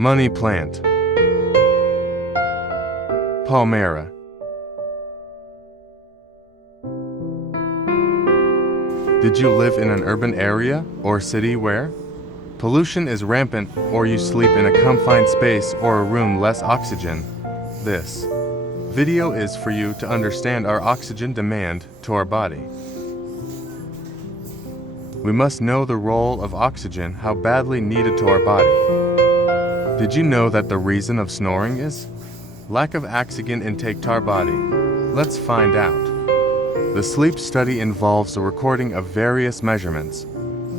Money plant. Palmera. Did you live in an urban area or city where pollution is rampant, or you sleep in a confined space or a room less oxygen? This video is for you to understand our oxygen demand to our body. We must know the role of oxygen, how badly needed to our body. Did you know that the reason of snoring is lack of oxygen intake to our body? Let's find out. The sleep study involves the recording of various measurements,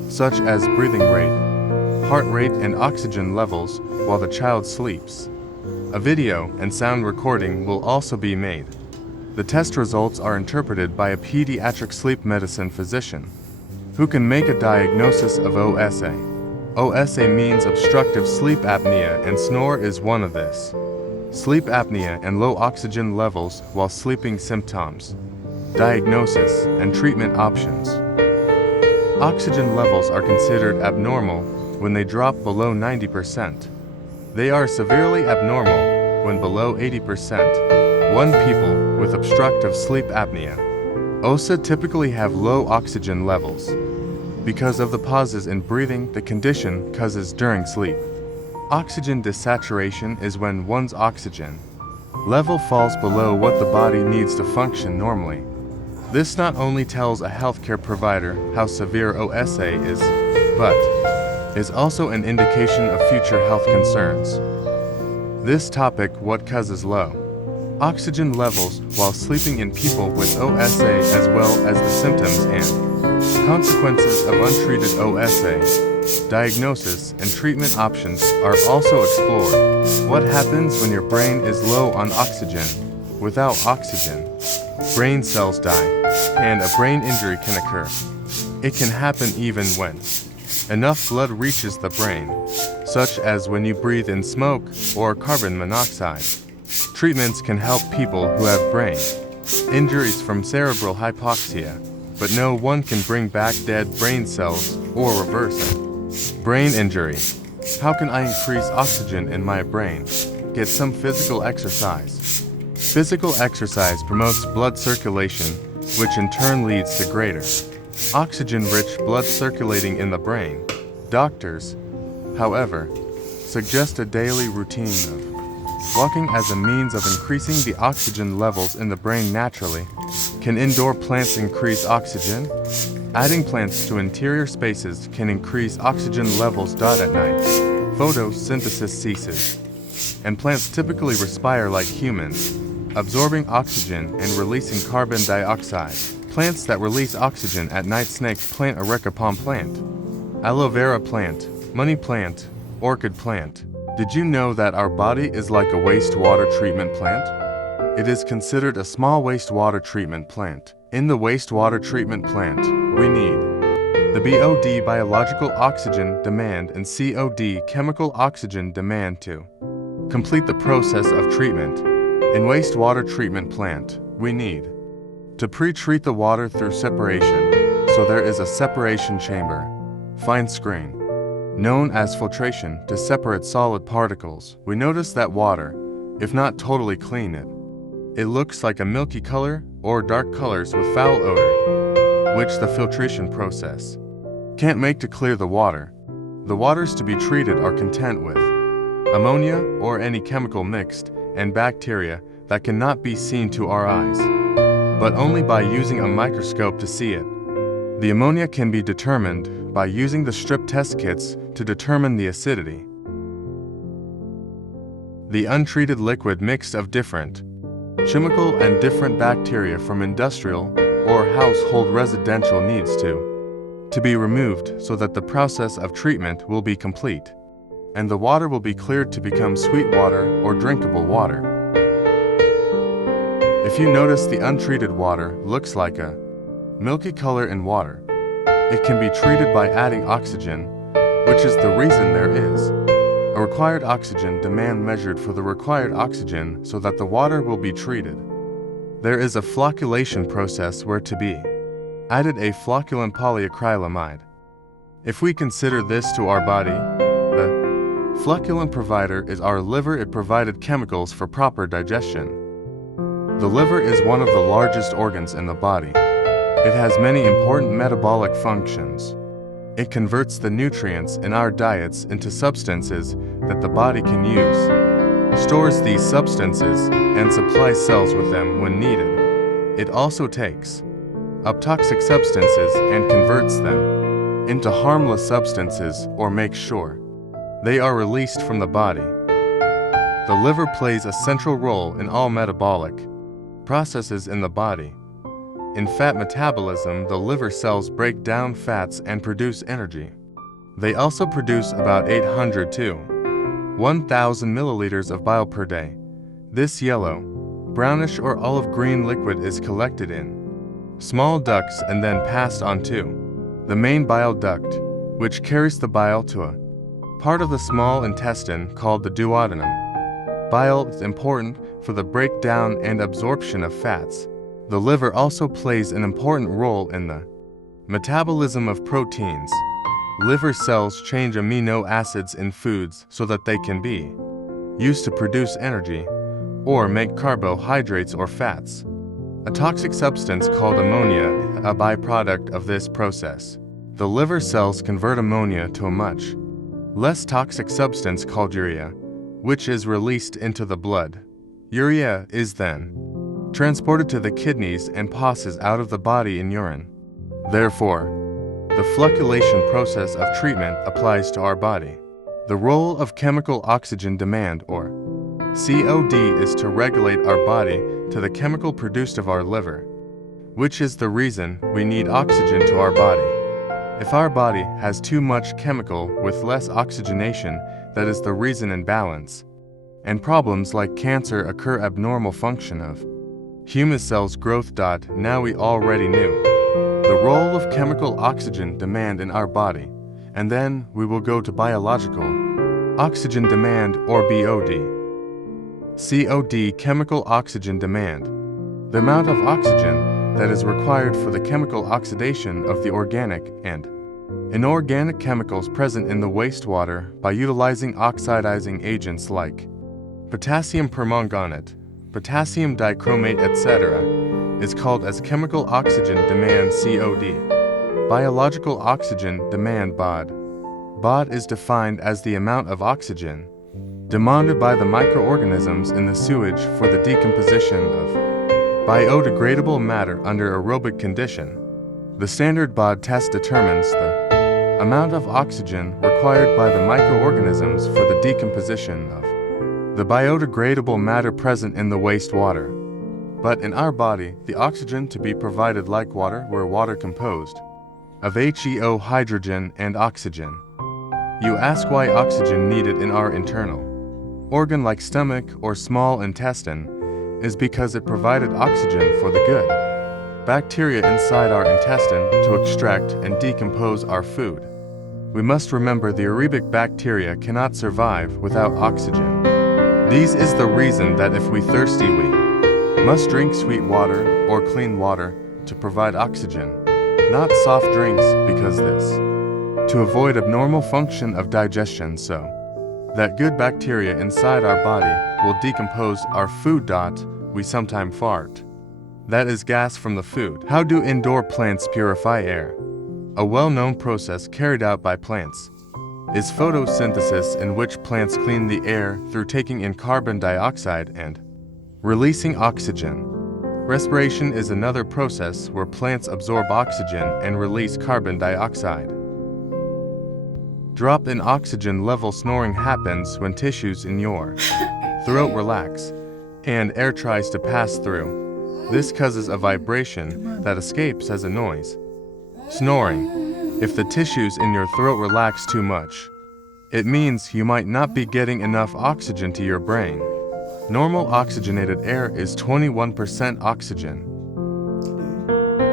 such as breathing rate, heart rate, and oxygen levels while the child sleeps. A video and sound recording will also be made. The test results are interpreted by a pediatric sleep medicine physician, who can make a diagnosis of OSA. OSA means obstructive sleep apnea, and snore is one of this. Sleep apnea and low oxygen levels while sleeping symptoms, diagnosis, and treatment options. Oxygen levels are considered abnormal when they drop below 90%. They are severely abnormal when below 80%. One people with obstructive sleep apnea, OSA, typically have low oxygen levels because of the pauses in breathing the condition causes during sleep. Oxygen desaturation is when one's oxygen level falls below what the body needs to function normally. This not only tells a healthcare provider how severe OSA is, but is also an indication of future health concerns. This topic, what causes low oxygen levels while sleeping in people with OSA, as well as the symptoms and consequences of untreated OSA, diagnosis and treatment options are also explored. What happens when your brain is low on oxygen? Without oxygen, brain cells die, and a brain injury can occur. It can happen even when enough blood reaches the brain, such as when you breathe in smoke or carbon monoxide. Treatments can help people who have brain injuries from cerebral hypoxia, but no one can bring back dead brain cells or reverse it. Brain injury. How can I increase oxygen in my brain? Get some physical exercise. Physical exercise promotes blood circulation, which in turn leads to greater oxygen-rich blood circulating in the brain. Doctors, however, suggest a daily routine of walking as a means of increasing the oxygen levels in the brain naturally. Can indoor plants increase oxygen? Adding plants to interior spaces can increase oxygen levels. At night, photosynthesis ceases, and plants typically respire like humans, absorbing oxygen and releasing carbon dioxide. Plants that release oxygen at night: snake plant, areca palm plant, aloe vera plant, money plant, orchid plant. Did you know that our body is like a wastewater treatment plant? It is considered a small wastewater treatment plant. In the wastewater treatment plant, we need the BOD, biological oxygen demand, and COD, chemical oxygen demand, to complete the process of treatment. In wastewater treatment plant, we need to pre-treat the water through separation, so there is a separation chamber, fine screen, known as filtration, to separate solid particles. We notice that water, if not totally clean, it looks like a milky color or dark colors with foul odor, which the filtration process can't make to clear the water. The waters to be treated are content with ammonia or any chemical mixed, and bacteria that cannot be seen to our eyes, but only by using a microscope to see it. The ammonia can be determined by using the strip test kits to determine the acidity. The untreated liquid mixed of different chemical and different bacteria from industrial or household residential needs to be removed, so that the process of treatment will be complete, and the water will be cleared to become sweet water or drinkable water. If you notice the untreated water looks like a milky color in water, it can be treated by adding oxygen, which is the reason there is a required oxygen demand measured for the required oxygen, so that the water will be treated. There is a flocculation process where to be added a flocculant polyacrylamide. If we consider this to our body, the Flocculent provider is our liver. It provided chemicals for proper digestion. The liver is one of the largest organs in the body. It has many important metabolic functions. It converts the nutrients in our diets into substances that the body can use, stores these substances, and supplies cells with them when needed. It also takes up toxic substances and converts them into harmless substances or makes sure they are released from the body. The liver plays a central role in all metabolic processes in the body. In fat metabolism, the liver cells break down fats and produce energy. They also produce about 800 to 1,000 milliliters of bile per day. This yellow, brownish or olive green liquid is collected in small ducts and then passed on to the main bile duct, which carries the bile to a part of the small intestine called the duodenum. Bile is important for the breakdown and absorption of fats. The liver also plays an important role in the metabolism of proteins. Liver cells change amino acids in foods so that they can be used to produce energy or make carbohydrates or fats. A toxic substance called ammonia is a byproduct of this process. The liver cells convert ammonia to a much less toxic substance called urea, which is released into the blood. Urea is then transported to the kidneys and passes out of the body in urine. Therefore, the flocculation process of treatment applies to our body. The role of chemical oxygen demand, or COD, is to regulate our body to the chemical produced of our liver, which is the reason we need oxygen to our body. If our body has too much chemical with less oxygenation, that is the reason imbalance. And problems like cancer occur. Abnormal function of humus cells growth. Now we already knew the role of chemical oxygen demand in our body, and then we will go to biological oxygen demand, or BOD. COD, chemical oxygen demand. The amount of oxygen that is required for the chemical oxidation of the organic and inorganic chemicals present in the wastewater by utilizing oxidizing agents like potassium permanganate, potassium dichromate, etc., is called as chemical oxygen demand, COD. Biological oxygen demand, BOD. BOD is defined as the amount of oxygen demanded by the microorganisms in the sewage for the decomposition of biodegradable matter under aerobic condition. The standard BOD test determines the amount of oxygen required by the microorganisms for the decomposition of the biodegradable matter present in the wastewater. But in our body, the oxygen to be provided like water, were water composed of HEO, hydrogen, and oxygen. You ask why oxygen needed in our internal organ like stomach or small intestine is because it provided oxygen for the good bacteria inside our intestine to extract and decompose our food. We must remember the aerobic bacteria cannot survive without oxygen. This is the reason that if we thirsty, we must drink sweet water or clean water to provide oxygen, not soft drinks, because this to avoid abnormal function of digestion, so that good bacteria inside our body will decompose our food. We sometimes fart. That is gas from the food. How do indoor plants purify air? A well-known process carried out by plants is photosynthesis, in which plants clean the air through taking in carbon dioxide and releasing oxygen. Respiration is another process where plants absorb oxygen and release carbon dioxide. Drop in oxygen level. Snoring happens when tissues in your throat relax and air tries to pass through. This causes a vibration that escapes as a noise. Snoring. If the tissues in your throat relax too much, it means you might not be getting enough oxygen to your brain. Normal oxygenated air is 21% oxygen.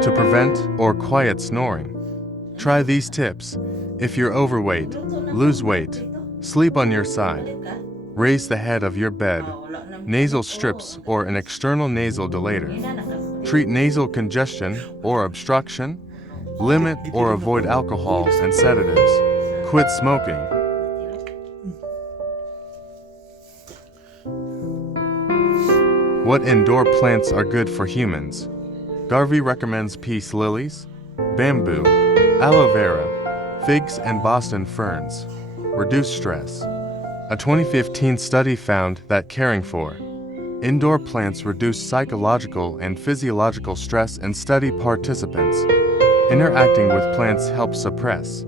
To prevent or quiet snoring, try these tips. If you're overweight, lose weight, sleep on your side, raise the head of your bed, nasal strips or an external nasal dilator, treat nasal congestion or obstruction, limit or avoid alcohol and sedatives, quit smoking. What indoor plants are good for humans? Garvey recommends peace lilies, bamboo, aloe vera, figs, and Boston ferns. Reduce stress. A 2015 study found that caring for indoor plants reduce psychological and physiological stress in study participants. Interacting with plants helps suppress